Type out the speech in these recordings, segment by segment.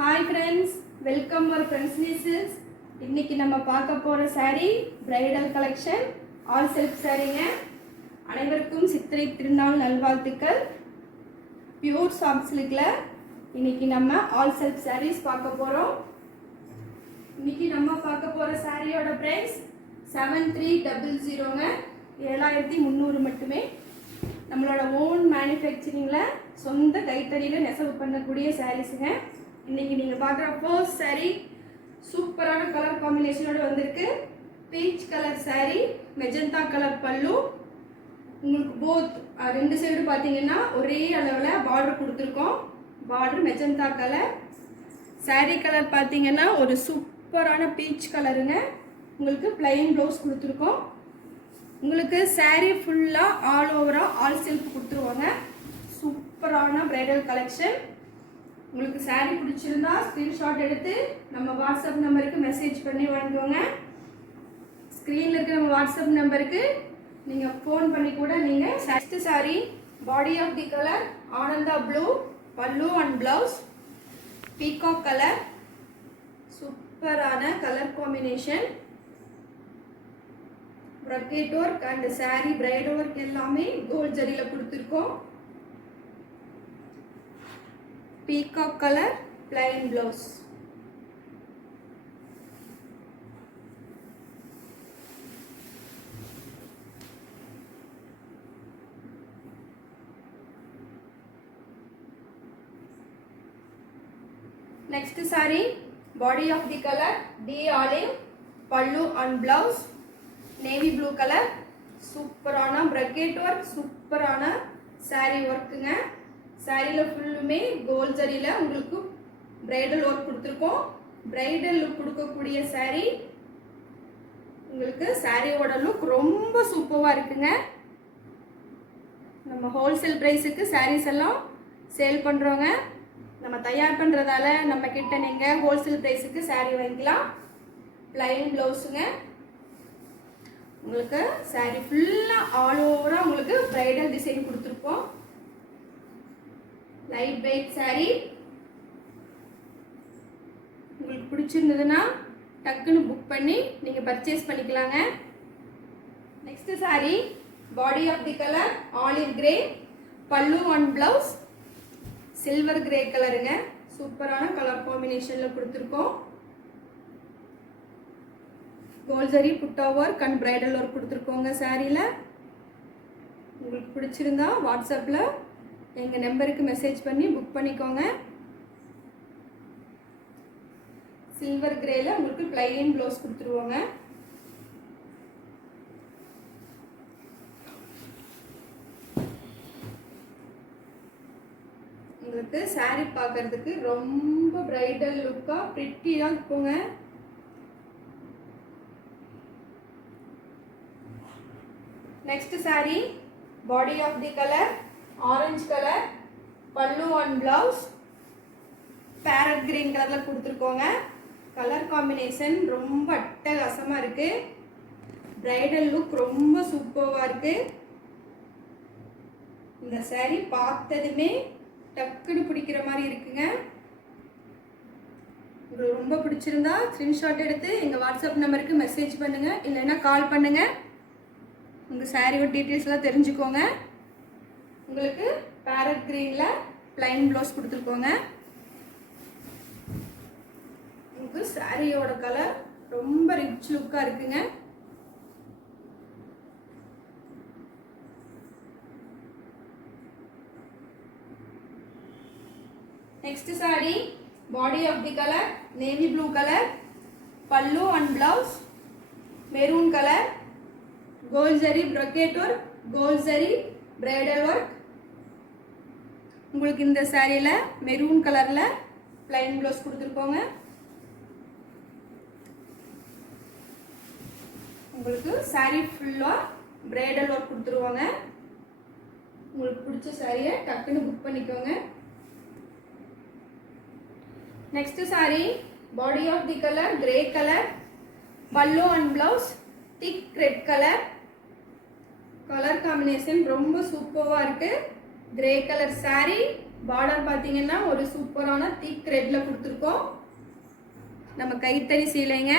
Hi friends, welcome our friends news. இன்றைக்கி நம்ம பார்க்க போகிற saree bridal collection all self சாரீங்க. அனைவருக்கும் சித்திரை திருநாள் நல்வாழ்த்துக்கள். பியூர் சாஃப்ட் சில்கில் இன்றைக்கி நம்ம ஆல் செல்ஃப் சாரீஸ் பார்க்க போகிறோம். இன்றைக்கி நம்ம பார்க்க போகிற சாரியோட ப்ரைஸ் 7300ங்க. 7300 மட்டுமே. நம்மளோட ஓன் மேனுஃபேக்சரிங்கில் சொந்த கைத்தறியில் நெசவு பண்ணக்கூடிய சாரீஸுங்க. இன்றைக்கி நீங்கள் பார்க்குற ஃபர்ஸ்ட் சாரீ சூப்பரான கலர் காம்பினேஷனோடு வந்திருக்கு. Peach colour sari, magenta colour பல்லு. உங்களுக்கு போத் ரெண்டு சைடு பார்த்தீங்கன்னா ஒரே அளவில் பார்டர் கொடுத்துருக்கோம். Border magenta colour. Sari colour பார்த்தீங்கன்னா ஒரு சூப்பரான பீச் கலருங்க. உங்களுக்கு பிளைன் ப்ளவுஸ் கொடுத்துருக்கோம். உங்களுக்கு சாரீ ஃபுல்லாக ஆல் ஓவராக ஆல் செல்ஃப் கொடுத்துருவாங்க. சூப்பரான பிரைடல் கலெக்ஷன். உங்களுக்கு சாரீ பிடிச்சிருந்தா ஸ்க்ரீன்ஷாட் எடுத்து நம்ம வாட்ஸ்அப் நம்பருக்கு மெசேஜ் பண்ணி வாங்கிக்கோங்க. ஸ்க்ரீனில் இருக்கிற நம்ம வாட்ஸ்அப் நம்பருக்கு நீங்கள் ஃபோன் பண்ணி கூட நீங்கள் first sari body of the colour Ananda blue, pallu and blouse peacock colour. சூப்பரான colour combination. Brocade work and sari bright work எல்லாமே கோல்ட் ஜரியில் கொடுத்துருக்கோம். Peacock colour plain blouse. Next sari body of the colour the olive, pallu and blouse navy blue colour. சூப்பரான brocade work, சூப்பரான சாரீ ஒர்க்குங்க. சாரியில் ஃபுல்லுமே gold ஜரியில் உங்களுக்கு bridal work கொடுத்துருக்கோம். பிரைடல் லுக் கொடுக்கக்கூடிய சாரீ. உங்களுக்கு சாரியோட லுக் ரொம்ப சூப்பராக இருக்குங்க. நம்ம ஹோல்சேல் ப்ரைஸுக்கு சாரீஸ் எல்லாம் சேல் பண்ணுறோங்க. நம்ம தயார் பண்ணுறதால நம்ம கிட்ட நீங்கள் ஹோல்சேல் ப்ரைஸுக்கு சாரீ வாங்கிக்கலாம். பிளைன் ப்ளவுஸுங்க. உங்களுக்கு சாரீ ஃபுல்லாக ஆல் ஓவராக உங்களுக்கு பிரைடல் டிசைன் கொடுத்துருப்போம். Light weight sari. உங்களுக்கு பிடிச்சிருந்ததுன்னா டக்குன்னு புக் பண்ணி நீங்கள் பர்ச்சேஸ் பண்ணிக்கலாங்க. Next sari body of the colour olive grey, pallu and blouse silver grey கலருங்க. சூப்பரான கலர் காம்பினேஷனில் கொடுத்துருக்கோம். Gold zari butta work and bridal work கொடுத்துருக்கோங்க சாரியில். உங்களுக்கு பிடிச்சிருந்தா வாட்ஸ்அப்பில் எங்கள் நம்பருக்கு மெசேஜ் பண்ணி புக் பண்ணிக்கோங்க. சில்வர் கிரேல உங்களுக்கு பிளைன் ப்ளவுஸ் கொடுத்துருவோங்க. உங்களுக்கு சாரீ பார்க்கறதுக்கு ரொம்ப பிரைடல் லுக்காக ப்ரிட்டியாக இருக்குங்க. Next sari body of the colour orange colour, pallu and blouse parrot green கலரில் கொடுத்துருக்கோங்க. கலர் காம்பினேஷன் ரொம்ப அட்டகாசமாக இருக்குது. பிரைடல் லுக் ரொம்ப சூப்பராக இருக்குது. இந்த சாரீ பார்த்ததுமே டக்குன்னு பிடிக்கிற மாதிரி இருக்குங்க. உங்களுக்கு ரொம்ப பிடிச்சிருந்தா ஸ்க்ரீன்ஷாட் எடுத்து எங்கள் வாட்ஸ்அப் நம்பருக்கு மெசேஜ் பண்ணுங்கள், இல்லைன்னா கால் பண்ணுங்கள். உங்கள் சாரியோட டீட்டெயில்ஸ்லாம் தெரிஞ்சுக்கோங்க. உங்களுக்கு பேரட் கிரீனில் பிளைன் ப்ளவுஸ் கொடுத்துருக்கோங்க. உங்களுக்கு சாரியோட கலர் ரொம்ப ரிச் லுக்காக இருக்குங்க. Next sari body of the colour navy blue colour, pallu and blouse maroon colour. Gold zari brocade work, gold zari bridal work. உங்களுக்கு இந்த சாரியில் மெரூன் கலரில் பிளைன் ப்ளவுஸ் கொடுத்துருக்கோங்க. உங்களுக்கு சாரீ ஃபுல்லாக பிரைடல் ஒர்க் கொடுத்துருவாங்க. உங்களுக்கு பிடிச்ச சாரியை டக்குன்னு புக் பண்ணிக்கோங்க. Next sari body of the colour grey colour, pallu and blouse thick red colour. Colour combination ரொம்ப சூப்பராக இருக்குது. கிரே கலர் சாரீ பார்டர் பார்த்தீங்கன்னா ஒரு சூப்பரான திக் ரெட்ல கொடுத்துருக்கோம். நம்ம கைத்தறி சீலைங்க.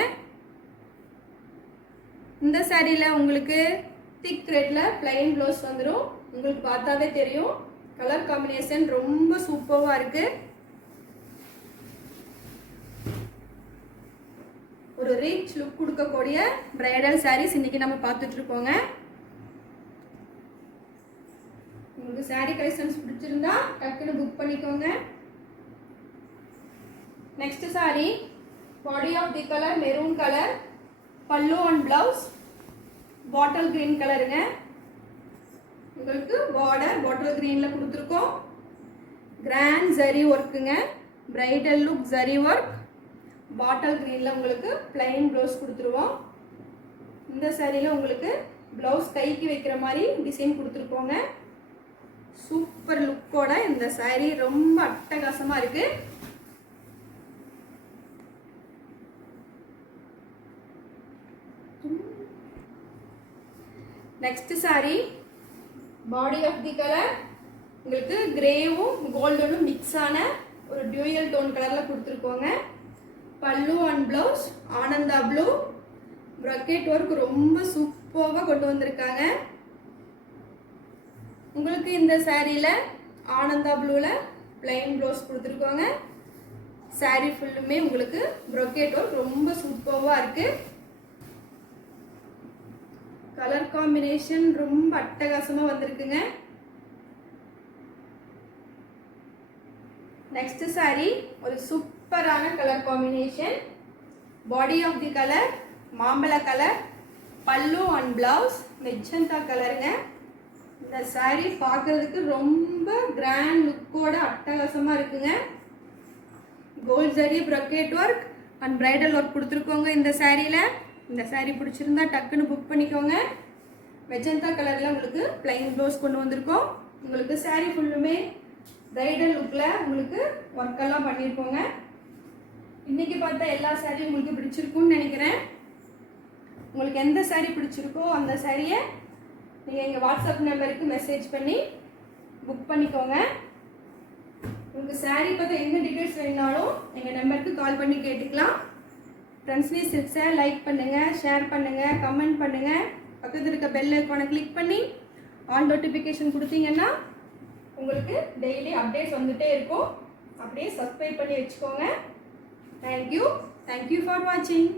இந்த சாரியில் உங்களுக்கு திக் ரெட்ல பிளைன் ப்ளவுஸ் வந்துடும். உங்களுக்கு பார்த்தாவே தெரியும். கலர் காம்பினேஷன் ரொம்ப சூப்பராக இருக்கு. ஒரு ரிச் லுக் கொடுக்கக்கூடிய பிரைடல் சாரீஸ் இன்னைக்கு நம்ம பார்த்துட்டு இருக்கோங்க. உங்களுக்கு சாரி கலெக்ஷன்ஸ் பிடிச்சிருந்தா டக்குன்னு புக் பண்ணிக்கோங்க. Next sari body of the colour maroon colour, pallu and blouse bottle green கலருங்க. உங்களுக்கு பார்டர் பாட்டில் கிரீன்ல கொடுத்துருக்கோம். கிராண்ட் ஜரி ஒர்க்குங்க, bridal look zari work. Bottle கிரீன்ல உங்களுக்கு பிளைன் ப்ளவுஸ் கொடுத்துருவோம். இந்த சாரியில் உங்களுக்கு ப்ளவுஸ் கைக்கு வைக்கிற மாதிரி டிசைன் கொடுத்துருக்கோங்க. சூப்பர் லுக்கோட இந்த சாரி ரொம்ப அட்டகாசமா இருக்கு. Next sari body of the colour உங்களுக்கு கிரேவும் கோல்டனும் மிக்ஸ் ஆன ஒரு டியூயல் டோன் கலர்ல கொடுத்துருக்கோங்க. Pallu and blouse Ananda blue. Brocade work ரொம்ப சூப்பராக கொண்டு வந்திருக்காங்க. உங்களுக்கு இந்த சாரியில் ஆனந்தா ப்ளூவில் பிளைன் ப்ளவுஸ் கொடுத்துருக்கோங்க. சாரி ஃபுல்லுமே உங்களுக்கு ப்ரொக்கேட் ஒர்க் ரொம்ப சூப்பராக இருக்கு. கலர் காம்பினேஷன் ரொம்ப அட்டகாசமாக வந்திருக்குங்க. நெக்ஸ்ட் சாரி ஒரு சூப்பரான colour combination. Body of the colour மாம்பழ colour, pallu and blouse magenta கலருங்க. இந்த சாரி பார்க்கறதுக்கு ரொம்ப கிராண்ட் லுக்கோட அட்டகாசமாக இருக்குங்க. Gold zari brocade work and bridal work கொடுத்துருக்கோங்க இந்த சாரியில். இந்த சாரி பிடிச்சிருந்தா டக்குன்னு புக் பண்ணிக்கோங்க. மெஜந்தா கலரில் உங்களுக்கு பிளைன் ப்ளவுஸ் கொண்டு வந்திருக்கோம். உங்களுக்கு சாரி ஃபுல்லுமே பிரைடல் லுக்கில் உங்களுக்கு ஒர்க்கெல்லாம் பண்ணியிருக்கோங்க. இன்றைக்கி பார்த்தா எல்லா சாரியும் உங்களுக்கு பிடிச்சிருக்குன்னு நினைக்கிறேன். உங்களுக்கு எந்த சாரி பிடிச்சிருக்கோ அந்த சாரியை நீங்கள் எங்கள் வாட்ஸ்அப் நம்பருக்கு மெசேஜ் பண்ணி புக் பண்ணிக்கோங்க. உங்களுக்கு சாரீ பார்த்தா எந்த டீட்டெயில்ஸ் வேணுனாலும் எங்கள் நம்பருக்கு கால் பண்ணி கேட்டுக்கலாம். ஃப்ரெண்ட்ஸ்லி சிப்ஸை லைக் பண்ணுங்கள், ஷேர் பண்ணுங்கள், கமெண்ட் பண்ணுங்கள். பக்கத்தில் இருக்க பெல் ஐக்கானை கிளிக் பண்ணி ஆல் நோட்டிஃபிகேஷன் கொடுத்தீங்கன்னா உங்களுக்கு டெய்லி அப்டேட்ஸ் வந்துகிட்டே இருக்கும். அப்படியே சப்ஸ்கிரைப் பண்ணி வச்சுக்கோங்க. தேங்க்யூ ஃபார் வாட்சிங்.